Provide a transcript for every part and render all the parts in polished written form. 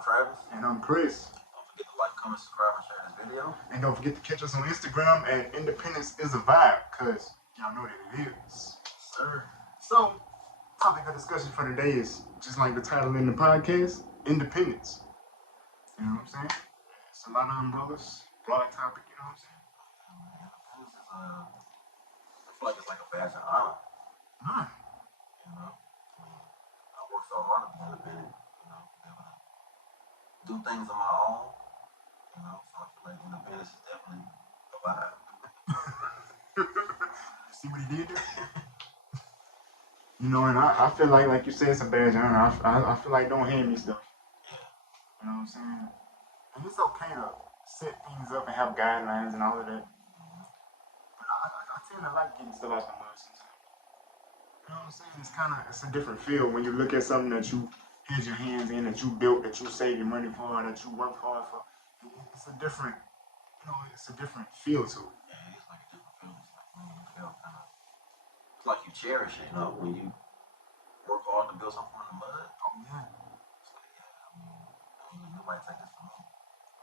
I'm Travis. And I'm Chris. Don't forget to like, comment, subscribe, and share this video. And don't forget to catch us on Instagram at Independenceisavibe, because y'all know that it is. Sir. So, topic of discussion for today is, just like the title in the podcast, independence. You know what I'm saying? It's a lot of umbrellas, broad topic, you know what I'm saying? Independence is, I feel like it's like a badge of honor. You know? I work so hard to be independent, you know, be able to do things on my own, you know, so I feel like independence is definitely a vibe. See what he did there? You know, and I feel like you said, it's a badge of honor. I feel like don't hand me stuff. You know what I'm saying? And it's okay to set things up and have guidelines and all of that. But I tend to like getting stuff out the mud sometimes. You know what I'm saying? It's a different feel when you look at something that you had your hands in, that you built, that you saved your money for, that you worked hard for. It's a different, it's a different feel to it. Yeah, it's like a different feel. It's like when you feel kind of, it's like you cherish it, you know, when you work hard to build something from the mud. Oh yeah. It's like, yeah, I mean, nobody take this from me.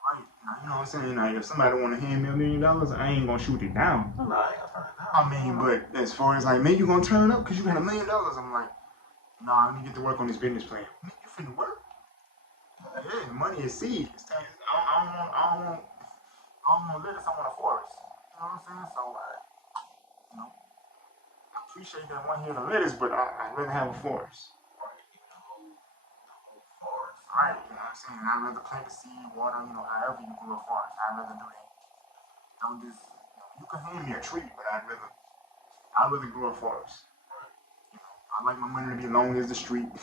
Right. Now, you know what I'm saying? Like, if somebody want to hand me $1 million, I ain't gonna shoot it down. No, I ain't gonna turn it down. I mean, but as far as like, man, you gonna turn up because you got $1 million? I'm like, no, I need to get to work on this business plan. Man, you finna work? Yeah, money is seed. I don't want lettuce. I want a forest. You know what I'm saying? So, I appreciate that one here to lettuce, but I'd rather have a forest. Right, you know what I'm saying? I'd rather plant the seed, water, however you grow a forest. I'd rather do that. Don't just, you can hand me a tree, but I'd rather grow a forest. I like my money to be long as the street. Yeah,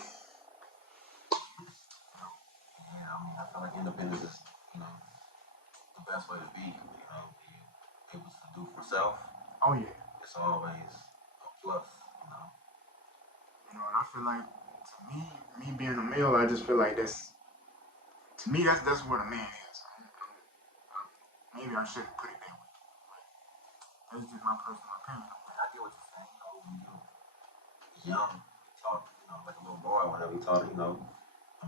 I mean, I feel like independence is, the best way to be, be able to do for self. Oh yeah. It's always a plus, and I feel like, to me being a male, I just feel like that's what a man is. Maybe I shouldn't put it that way. That's just my personal opinion. I get what you're saying. When you're young, talk, like a little boy, whenever you talk, a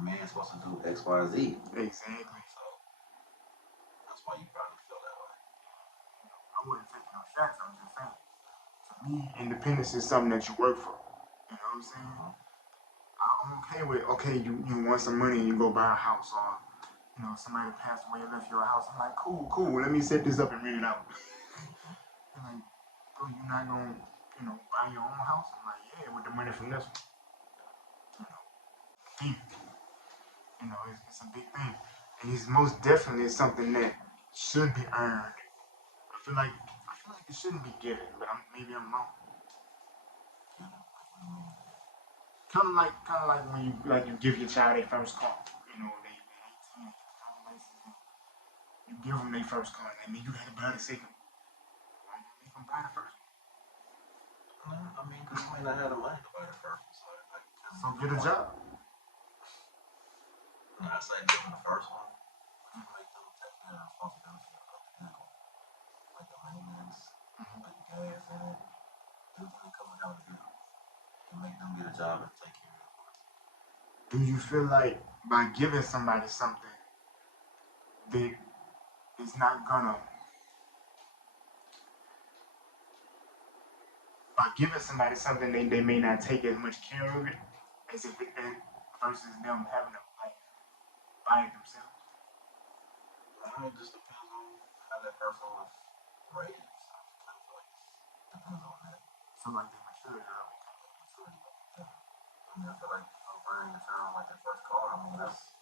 man's supposed to do X, Y, Z. Exactly. So that's why you probably feel that way. I wouldn't take no shots. I'm just saying. To me, independence is something that you work for. You know what I'm saying? I'm okay with, you want some money and you go buy a house, or somebody passed away and left you a house. I'm like, cool, let me set this up and rent it out. They're like, bro, you're not gonna, buy your own house? I'm like, yeah, with the money from this one. It's a big thing. And it's most definitely something that should be earned. I feel like it shouldn't be given, but maybe I'm wrong. Kind of like when you give your child their first car. They 18, you give them their first car, and then you gotta buy the second one. Why not make them buy the first one? No, I mean, because you may not have the money to buy the first one. So get a job. I say give them the first one. You make them take care of the responsibility of the vehicle. Like the maintenance, like the gas in it, everything that comes out of the vehicle. And make them get a job and take care of it. Do you feel like by giving somebody something that is not gonna, they may not take as much care of it as if it versus them having to buy it themselves? It just depends on how that person was raised. So I feel like it depends on that. So like the maturity level. I feel like buying a child like their first car, that's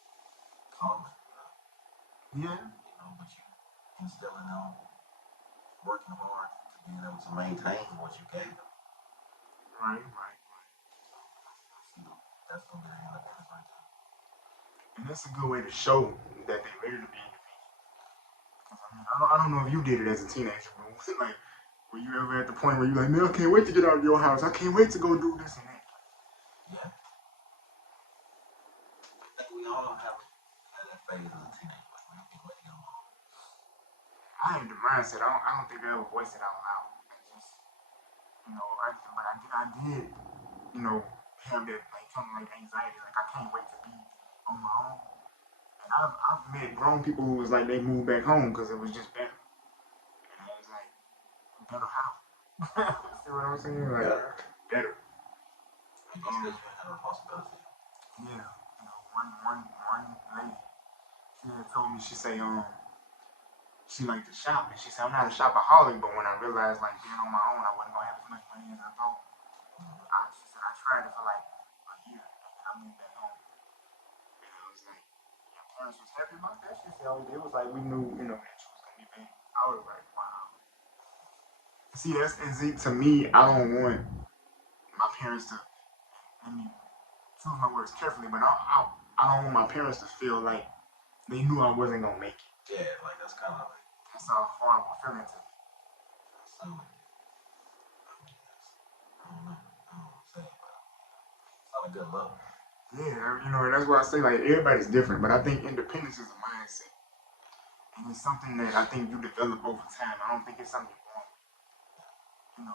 common. Yeah. But you instilling them working hard to being able to maintain what you gave them. Right. That's gonna be the independence right there. And that's a good way to show that they're ready to be independent. I don't know if you did it as a teenager, but like, were you ever at the point where you're like, man, I can't wait to get out of your house. I can't wait to go do this and that. Yeah. I think we all have had that phase as a teenager. Like, we can't wait to get home. I had the mindset. I don't think I ever voiced it out loud. I did, have that kind of anxiety. Like, I can't wait to be on my own. And I've met grown people who was like they moved back home because it was just better. And I was like, better how? See what I'm saying? Like better. I guess because you had a responsibility. Yeah. You know, one lady, she had told me, she say, she liked to shop, and she said, I'm not a shopaholic, but when I realized like being on my own, I wasn't gonna have as much money as I thought. She said I tried it for like a year, and I moved back home. And I was like, your parents was happy about that? She said, oh, it was like we knew, you know, that you was gonna be back. I was like, wow. See, that's and see, to me, I don't want my parents to. Let me choose my words carefully, but I don't want my parents to feel like they knew I wasn't gonna make it. Yeah, like that's kind of like That's a horrible feeling to me. so. I don't know. I don't know what to say, but it's not a good look. Yeah, you know, and that's why I say like everybody's different, but I think independence is a mindset, and it's something that I think you develop over time. I don't think it's something you're born. You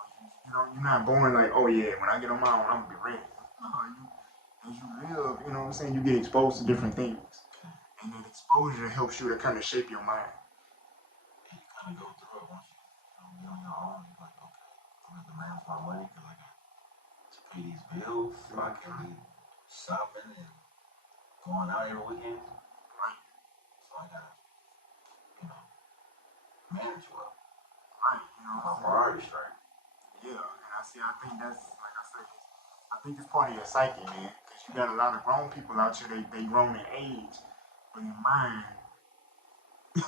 know, you're not born like, oh yeah, when I get on my own, I'm gonna be ready. No, as you live, you know what I'm saying, you get exposed to different things, and that exposure helps you to kind of shape your mind. And you kind of go through it once you get on your own. You're like, okay, I'm gonna manage my money because I got to pay these bills, so I can be shopping and going out every weekend. Right, So I gotta, you know, manage well. right. You know Get what my I'm saying? priorities straight. Yeah, and I see. I think that's like I said. I think it's part of your psyche, man. Because you got a lot of grown people out here. They grown in age, but in mind, Okay,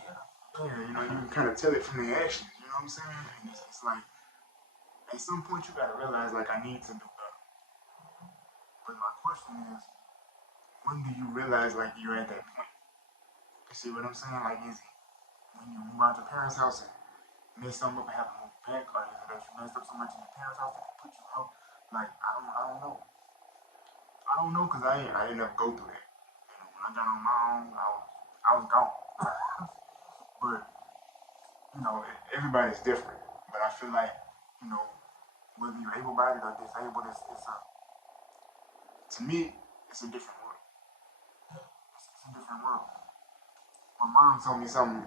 yeah. yeah, you know, you can kind of tell it from their actions. You know what I'm saying? And it's like at some point you got to realize like I need to do better. But my question is, when do you realize like you're at that point? You see what I'm saying? Like, is it when you move out your parents' house and mess something up and have to move back, or is it that you messed up so much in your parents' house that they put you out? Like, I don't know. I don't know because I didn't ever go through that. You know, when I got on my own, I was gone. But you know, everybody's different. But I feel like you know, whether you're able-bodied or disabled, it's a to me, it's a different world. It's a different world. My mom told me something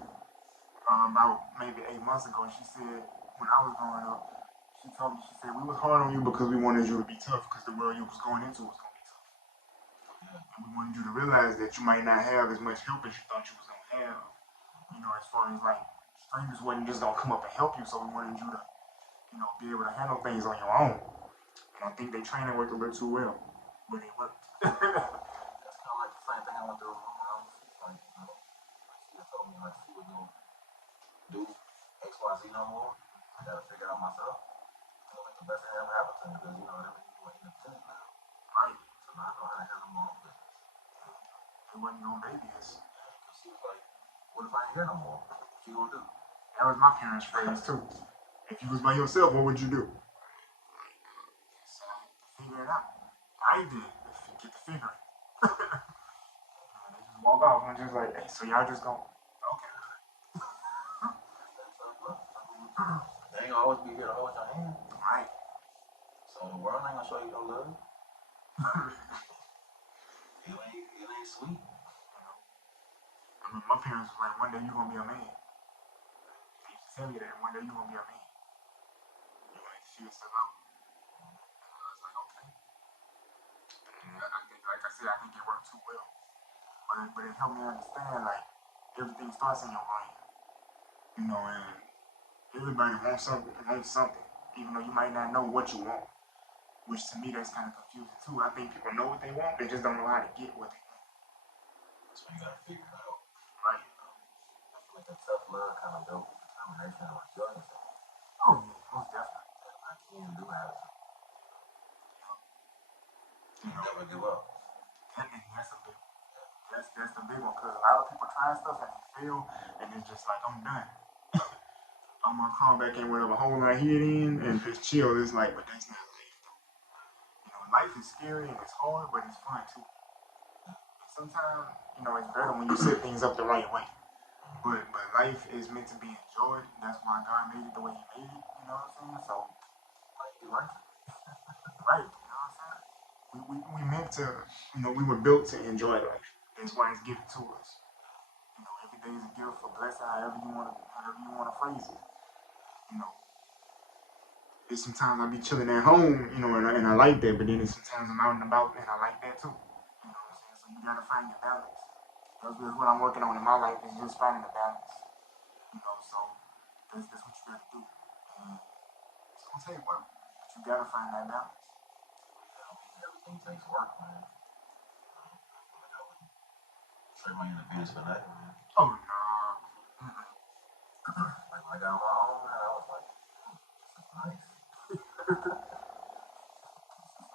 about maybe 8 months ago, and she said when I was growing up, she told me she said we was hard on you because we wanted you to be tough because the world you was going into was gonna be tough. And we wanted you to realize that you might not have as much help as you thought you was gonna have. You know, as far as like strangers wasn't just gonna come up and help you, so we wanted you to, you know, be able to handle things on your own. And I think they training worked a little too well, but it worked. That's kind of like the same thing I went through with my mom. She's like, you know, like she had told me like she was gonna do X, Y, Z no more. I gotta figure it out myself. I think the best thing that ever happened to me because you know that means you're independent now. Right. So now I know how to handle my own business. It wasn't no babies. Because she was like, what if I ain't here no more? What you gonna do? That was my parents' phrase too. If you was by yourself, what would you do? So I had to figure it out. I did. Get the figure. They just walk off and just like, hey, so y'all just go. Okay. They ain't always be here to hold your hand. Right. So the world ain't gonna show you no love. It ain't sweet. I mean, my parents was like, one day you gonna be a man. They used to tell me that one day you gonna be a man. You gonna have to figure stuff out. And I was like, okay. And I think, like I said, I think it worked too well. But it helped me understand like everything starts in your brain. You know, and everybody wants something, even though you might not know what you want. Which to me that's kind of confusing too. I think people know what they want, they just don't know how to get what they want. That's when you gotta figure it out. Right. I feel like that tough love kind of built determination and resilience. Oh yeah, most definitely. That I can do have it. You know, Never give up. and that's a big that's the big one because a lot of people try stuff and they fail and it's just like I'm done. I'm gonna crawl back in whatever hole I hid in and just chill. It's like, but that's not life though. You know, life is scary and it's hard, but it's fun too. And sometimes, you know, it's better when you set things up the right way. But life is meant to be enjoyed. That's why God made it the way He made it. You know what I'm saying? So, Like you right. right. You know what I'm saying? we meant to, we were built to enjoy life. That's why it's given to us. Every day is a gift, a blessing, however you want to phrase it. You know, there's sometimes I be chilling at home, and I like that, but then there's sometimes I'm out and about and I like that too. You know what I'm saying? So you gotta find your balance. That's what I'm working on in my life is just finding the balance. So that's what you gotta do. And it's gonna take work, but you gotta find that balance. Everything takes work, man. I feel like I wouldn't trade my independence for nothing, man. Oh no. Like when I got on my own, man, I was like, this is nice. This is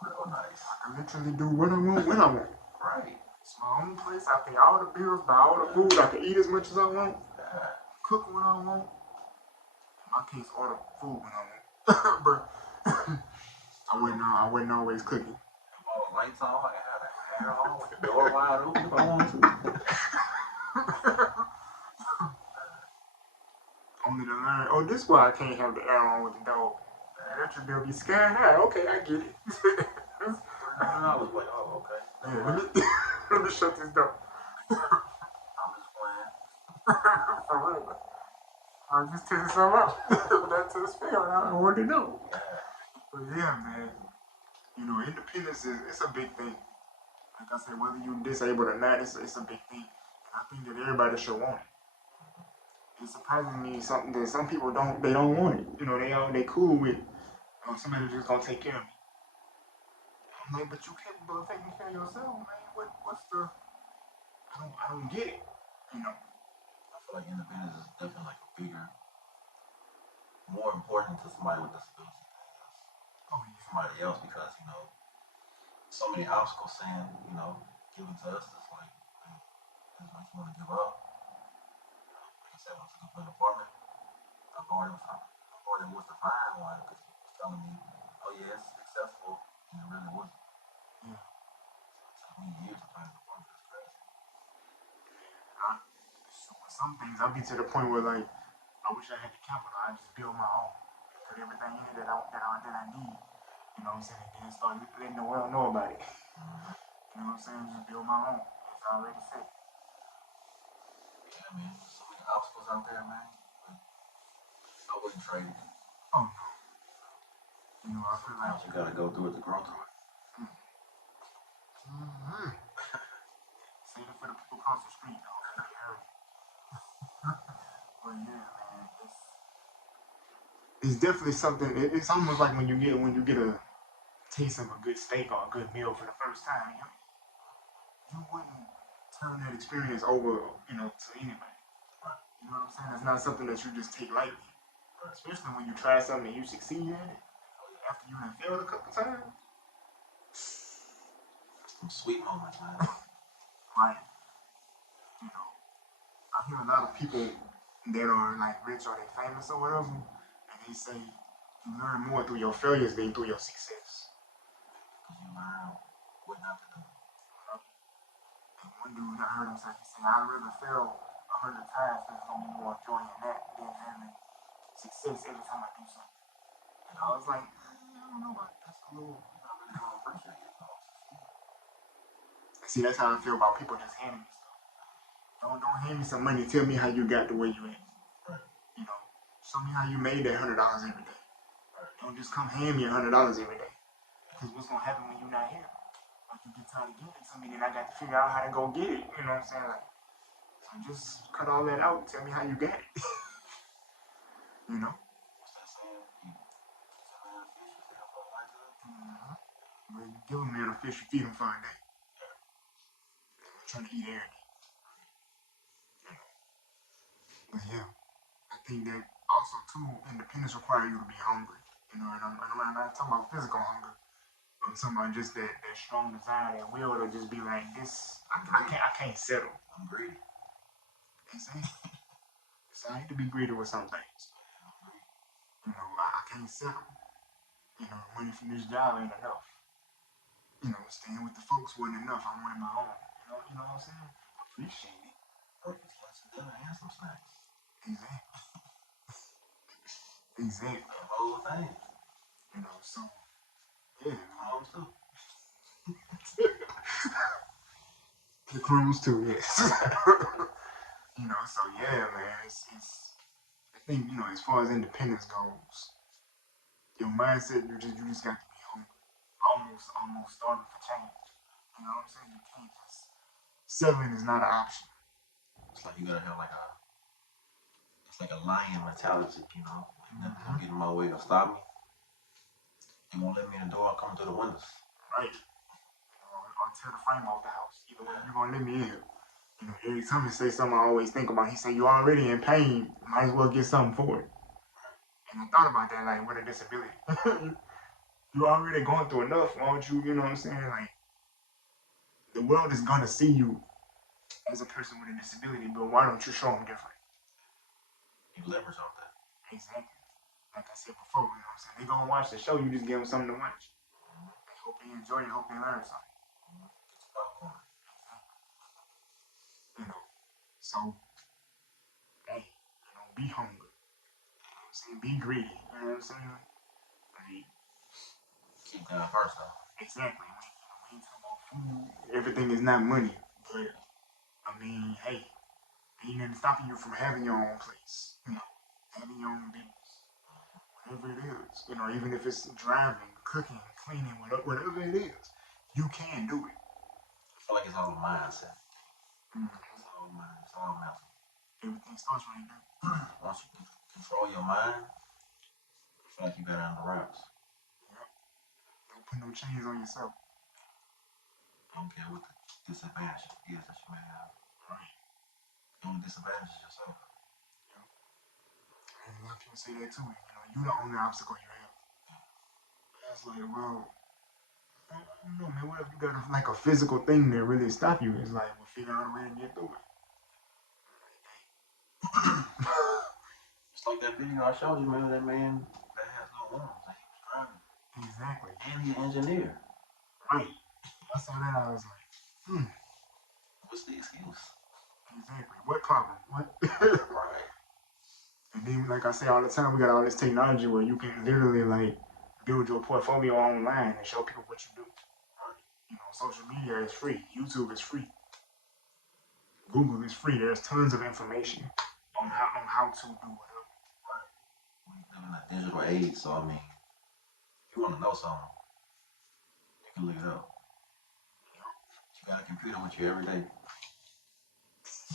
real nice. I can literally do what I want when I want. Right. It's my own place. I pay all the bills, buy all the food. I can eat as much as I want, Yeah. cook when I want. In my case, order food when I want. But I wasn't always cooking. If all the lights on, I can have the air on with the door wide open if I want to. Only to learn, oh, this is why I can't have the air on with the door. Electric bill be sky high. Okay, I get it. I was like, oh, okay. Yeah, let me shut this door. I'm just playing. For real. I'm just testing something out. That to the spell. I already know. Yeah. But yeah, man. Independence it's a big thing. Like I said, whether you're disabled or not, it's a big thing. And I think that everybody should want it. It's surprisingly something that some people don't want it. They cool with somebody just gonna take care of me. I'm like, but you capable of taking care of yourself, man. What's the I don't get it. I feel like independence is definitely like a bigger, more important to somebody with disability Oh than yeah. somebody else because, so many obstacles saying, given to us that's like, man, this makes you want to give up. Like I said, when I took up an apartment, I thought it was to find one because he was telling me, oh yeah, it's successful, and it really wasn't. Yeah. So it took me years to find an apartment. That's crazy. Some things I'll be to the point where like I wish I had the capital. I just build my own, put everything in it that I need. You know what I'm saying? And then start letting the world know about it. Mm-hmm. You know what I'm saying? Just build my own. It's already set. Yeah, man. There's so many obstacles out there, man. But I wouldn't trade it. Oh no. I feel like Sometimes you gotta go through it to grow through it. mm-hmm. Save it for the people across the street, though. They get hurt. But yeah, man, it's definitely something. It's almost like when you get a taste of a good steak or a good meal for the first time. You wouldn't turn that experience over, to anybody. Right. You know what I'm saying? It's not something that you just take lightly. Especially when you try something and you succeed at it. After you have failed a couple times. Some sweet moments, man. Like, I hear a lot of people that are like rich or they famous or whatever, and they say you learn more through your failures than through your success. Because you learn what not to do. And one dude I heard him say, he said, I'd rather fail 100 times because there's gonna be more joy in that than having success every time I do something. And I was like, I don't know about that's a little. I really don't appreciate it. See, that's how I feel about people just handing me stuff. Don't hand me some money. Tell me how you got to where you at. Right. Show me how you made that $100 every day. Right. Don't just come hand me $100 every day. Because what's gonna happen when you're not here? Like you get tired of giving it to me, then I got to figure out how to go get it. You know what I'm saying? Like, so just cut all that out. Tell me how you got it. What's that saying? You send me a fish, you feed him for a lifetime. Mm-hmm. Well, you give a man a fish, you feed him for a day. I'm trying to eat every day. But yeah, I think that also too, independence requires you to be hungry. And I'm not talking about physical hunger. I'm talking about just that strong desire, that will to just be like this. I can't settle. I'm greedy. It's alright to be greedy with some things. I can't settle. Money from this job ain't enough. Staying with the folks wasn't enough. I wanted my own. You know what I'm saying? Appreciate it. Breakfast, lunch, and dinner, and some snacks. Exactly. Exactly. The whole thing. So yeah. Homes too. The crumbs too, yes. So yeah, man. I think as far as independence goes, your mindset you just got to be hungry, almost starving for change. You know what I'm saying? You can't just settling is not an option. It's like you gotta have it's like a lion mentality, Like nothing gonna get in my way or stop me. They won't let me in the door. I'm coming through the windows. Right. Or tear the frame off the house. Either way, you're gonna let me in here. Every time he say something, I always think about. He say you already in pain, might as well get something for it. And I thought about that, like with a disability, you already going through enough. Why don't you? You know what I'm saying? Like the world is gonna see you as a person with a disability, but why don't you show them different? You leverage on that. Exactly. Like I said before, you know what I'm saying? They gonna watch the show. You just give them something to watch. They hope they enjoy it. Hope they learn something. It's popcorn. You know. So, hey, be hungry. You know what I'm saying? Be greedy. You know what I'm saying? Like, Keep that first though. exactly. We ain't talking about food. Everything is not money. But, I mean, hey, ain't nothing stopping you from having your own place. Having your own business. Whatever it is. Even if it's driving, cooking, cleaning, whatever it is, you can do it. I feel like it's all a mindset. Mm-hmm. It's all mind. It's all mental. Everything starts right there. Once you control your mind, I feel like you got it under wraps. Yep. Don't put no chains on yourself. I don't care what the disadvantage is that you may have. Right. The only disadvantage is yourself. Yep. And a lot of people say that too. You the only obstacle you have. That's like, well, I don't know, man. What if you got like a physical thing that really stop you? It's like, we'll figure out a way to get through it. It's like that video I showed you, man. That man that has no arms and he was driving. Exactly. And he's an engineer. Right. I saw that. I was like, What's the excuse? Exactly. What problem? What? Right. And then, like I say all the time, we got all this technology where you can literally like build your portfolio online and show people what you do. Social media is free. YouTube is free. Google is free. There's tons of information on how to do whatever. Right. We live in a digital age, so I mean, if you want to know something, you can look it up. You got a computer with you every day.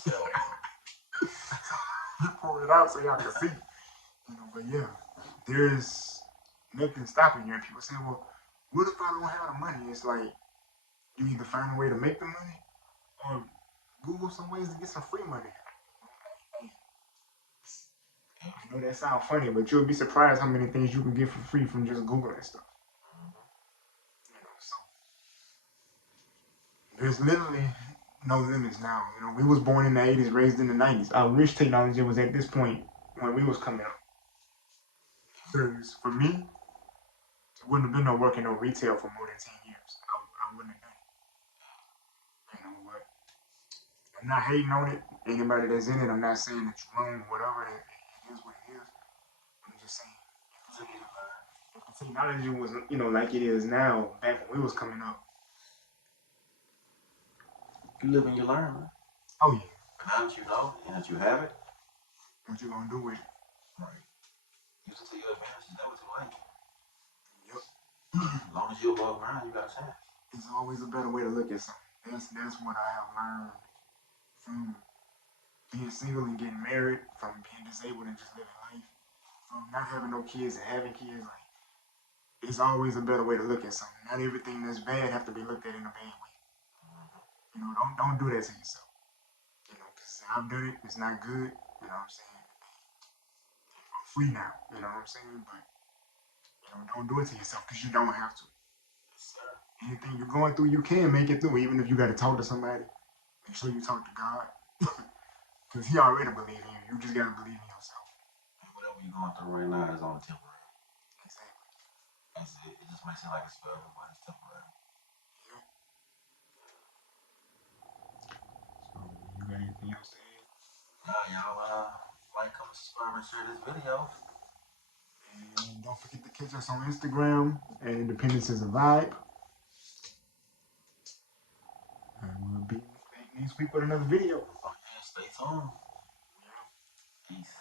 So, You pull it out so y'all can see. But yeah, there's nothing stopping you. And people say, well, what if I don't have the money? It's like you either find a way to make the money or Google some ways to get some free money. I know that sounds funny, but you'll be surprised how many things you can get for free from just Googling stuff. So there's literally no limits now. We was born in the 80s, raised in the 90s. I wish technology was at this point when we was coming up. Because for me, it wouldn't have been no working no retail for more than 10 years. I wouldn't have done it. But I'm not hating on it. Anybody that's in it, I'm not saying it's wrong, whatever. It is what it is. I'm just saying, if the technology was, like it is now, back when we was coming up. you live and you learn, man. Oh, yeah. But now that you know and that you have it, What you gonna do with it? right. Use it to your advantage. That was like. Yep. As long as you're above ground, you got a chance. It's always a better way to look at something. That's what I have learned from being single and getting married, from being disabled and just living life, from not having no kids and having kids. Like, it's always a better way to look at something. Not everything that's bad have to be looked at in a bad way. Don't do that to yourself. Because I've done it. It's not good. You know what I'm saying? I'm free now. You know what I'm saying? But don't do it to yourself because you don't have to. Yes, sir. Anything you're going through, you can make it through, even if you got to talk to somebody. Make sure you talk to God. Because he already believes in you. You just got to believe in yourself. And whatever you're going through right now is only temporary. Exactly. That's it. It just might seem like it's forever, but it's temporary. Yep. So, you got anything else to add? Y'all like, comment, subscribe, and share this video. And don't forget to catch us on Instagram at Independence is a Vibe. And we'll be back next week with another video. Oh, yeah, stay tuned. Peace.